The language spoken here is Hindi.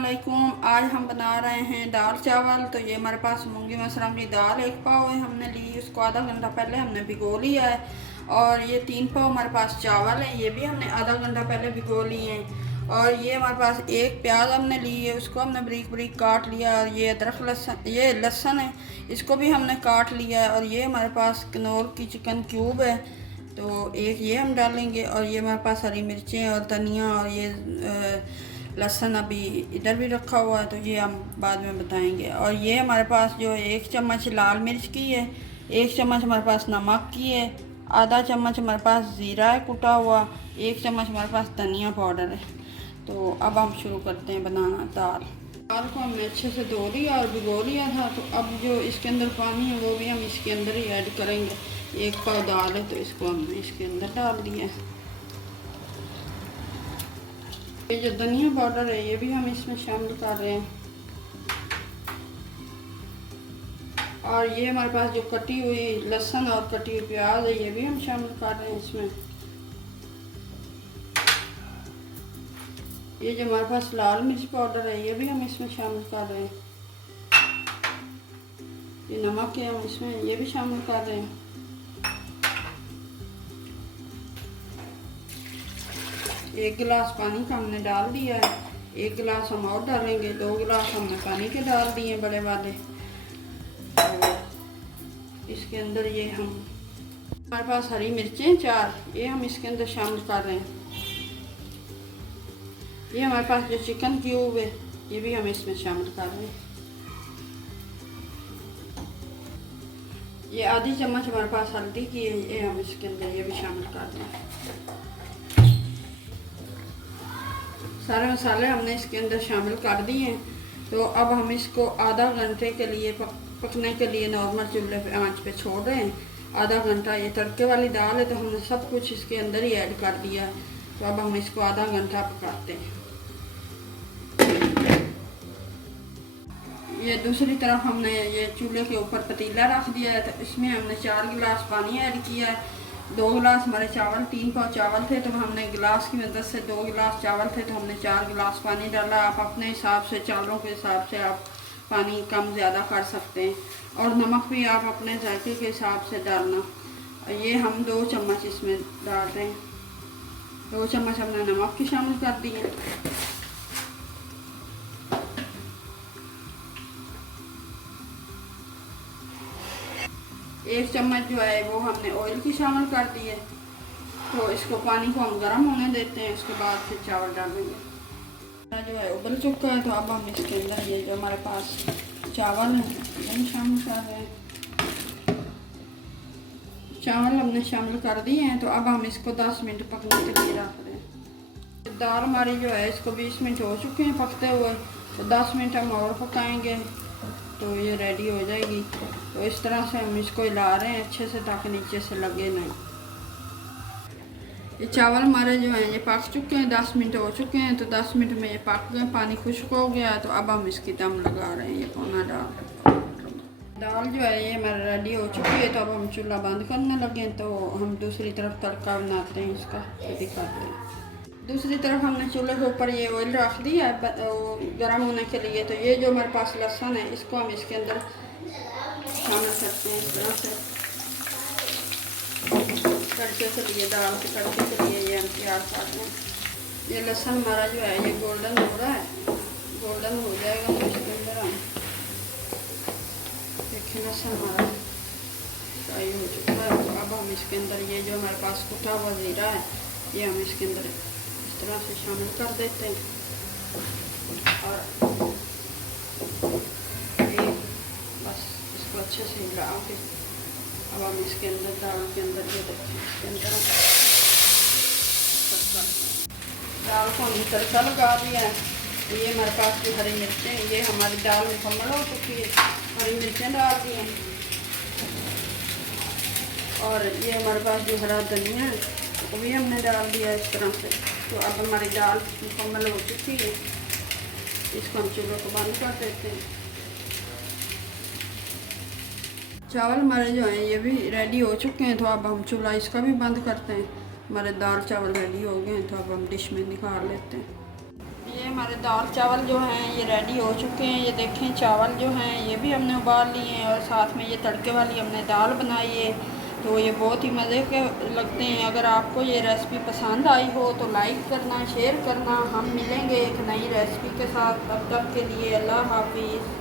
अस्सलामुअलैकुम। आज हम बना रहे हैं दाल चावल। तो ये हमारे पास मूंगी मसरा की दाल 1 पाव है, हमने ली। उसको आधा घंटा पहले हमने भिगो लिया है। और ये 3 पाव हमारे पास चावल है, ये भी हमने आधा घंटा पहले भिगो लिए हैं। और ये हमारे पास 1 प्याज हमने ली है, उसको हमने बारीक बारीक काट लिया। और ये अदरक लहसुन, ये लहसुन है, इसको भी हमने काट लिया है। और ये हमारे पास कनौर की चिकन क्यूब है, तो एक ये हम डालेंगे। और ये हमारे पास हरी मिर्चें और धनिया और ये लहसुन अभी इधर भी रखा हुआ है, तो ये हम बाद में बताएंगे। और ये हमारे पास जो 1 चम्मच लाल मिर्च की है, 1 चम्मच हमारे पास नमक की है, आधा चम्मच हमारे पास ज़ीरा है कुटा हुआ, 1 चम्मच हमारे पास धनिया पाउडर है। तो अब हम शुरू करते हैं बनाना दाल। दाल को हमने अच्छे से धो लिया और भिगो लिया था। तो अब जो इसके अंदर पानी है वो भी हम इसके अंदर ही ऐड करेंगे। 1 पाव दाल है तो इसको हमने इसके अंदर डाल दिया है। ये जो धनिया पाउडर है ये भी हम इसमें शामिल कर रहे हैं। और ये हमारे पास जो कटी हुई लहसुन और कटी हुई प्याज है ये भी हम शामिल कर रहे हैं इसमें। ये जो हमारे पास लाल मिर्च पाउडर है ये भी हम इसमें शामिल कर रहे हैं। ये नमक है हम इसमें ये भी शामिल कर रहे हैं। 1 गिलास पानी का हमने डाल दिया है, 1 गिलास हम और डालेंगे। 2 गिलास हमने पानी के डाल दिए बड़े वाले। तो इसके अंदर ये हमारे पास हरी मिर्चें 4, ये हम इसके अंदर शामिल कर रहे हैं। ये हमारे पास जो चिकन क्यूब है ये भी हम इसमें शामिल कर रहे हैं। ये आधी चम्मच हमारे पास हल्दी की है, ये हम इसके अंदर ये भी शामिल कर रहे हैं। सारे मसाले हमने इसके अंदर शामिल कर दिए हैं। तो अब हम इसको आधा घंटे के लिए पकने के लिए नॉर्मल चूल्हे पे आंच पे छोड़ रहे हैं। आधा घंटा, ये तड़के वाली दाल है तो हमने सब कुछ इसके अंदर ही ऐड कर दिया है। तो अब हम इसको आधा घंटा पकाते हैं। ये दूसरी तरफ हमने ये चूल्हे के ऊपर पतीला रख दिया है, तो इसमें हमने 4 गिलास पानी ऐड किया है। 2 गिलास हमारे चावल, 3 पाव चावल थे, तो हमने गिलास की मदद से 2 गिलास चावल थे तो हमने 4 गिलास पानी डाला। आप अपने हिसाब से, चावलों के हिसाब से आप पानी कम ज़्यादा कर सकते हैं। और नमक भी आप अपने जायके के हिसाब से डालना। ये हम 2 चम्मच इसमें डाल रहे हैं। 2 चम्मच हमने नमक की शामिल कर दी है। एक चम्मच जो है वो हमने ऑयल की शामिल कर दी है। तो इसको पानी को हम गर्म होने देते हैं, उसके बाद फिर चावल डालेंगे। जो है उबल चुका है, तो अब हम इसके अंदर ये जो हमारे पास चावल है ये हम शामिल कर रहे हैं। चावल हमने शामिल कर दिए हैं। तो अब हम इसको 10 मिनट पकने के लिए रख रहे हैं। दाल हमारी जो है इसको 20 मिनट हो चुके हैं पकते हुए, तो 10 मिनट हम और पकाएंगे तो ये रेडी हो जाएगी। तो इस तरह से हम इसको हिला रहे हैं अच्छे से ताकि नीचे से लगे नहीं। ये चावल हमारे जो हैं ये पक चुके हैं, 10 मिनट हो चुके हैं। तो 10 मिनट में ये पक गए, पानी खुश्क हो गया। तो अब हम इसकी दम लगा रहे हैं। ये पौना दाल जो है ये हमारी रेडी हो चुकी है। तो अब हम चूल्हा बंद करने लगे। तो हम दूसरी तरफ तड़का बनाते हैं इसका, तो दिखाते हैं। दूसरी तरफ हमने चूल्हे के ऊपर ये ऑयल रख दिया है गर्म होने के लिए। तो ये जो हमारे पास लहसुन है इसको हम इसके अंदर शामिल करते हैं। इस तरह से तड़के के लिए, दाल के तड़के के लिए ये हम तैयार करते हैं। ये लहसुन हमारा जो है ये गोल्डन हो रहा है, गोल्डन हो जाएगा तो इसके अंदर हम देखें लहसुन हमारा फ्राई हो चुका है। तो अब हम इसके अंदर ये जो हमारे पास कुटा हुआ ज़ीरा है ये हम इसके अंदर इस तरह से शामिल कर देते हैं। और ये बस इसको अच्छे से हिला के अब हम इसके अंदर दाल के अंदर ये देखें, इसके अंदर दाल को हमने तड़का लगा दिया है। ये हमारे पास जो हरी मिर्चें, ये हमारी दाल मुकम्मल हो चुकी है। हरी मिर्चें डाल दी हैं। और ये हमारे पास जो हरा धनिया है वो भी हमने डाल दिया इस तरह से। तो अब हमारी दाल मुकम्मल हो चुकी है। इसको हम चूल्हे को बंद कर देते हैं। चावल हमारे जो हैं ये भी रेडी हो चुके हैं। तो अब हम चूल्हा इसका भी बंद करते हैं। हमारे दाल चावल रेडी हो गए हैं। तो अब हम डिश में निकाल लेते हैं। ये हमारे दाल चावल जो हैं ये रेडी हो चुके हैं। ये देखें चावल जो हैं ये भी हमने उबाल लिए हैं और साथ में ये तड़के वाली हमने दाल बनाई है। तो ये बहुत ही मज़े के लगते हैं। अगर आपको ये रेसिपी पसंद आई हो तो लाइक करना, शेयर करना। हम मिलेंगे एक नई रेसिपी के साथ, तब तक के लिए अल्लाह हाफिज़।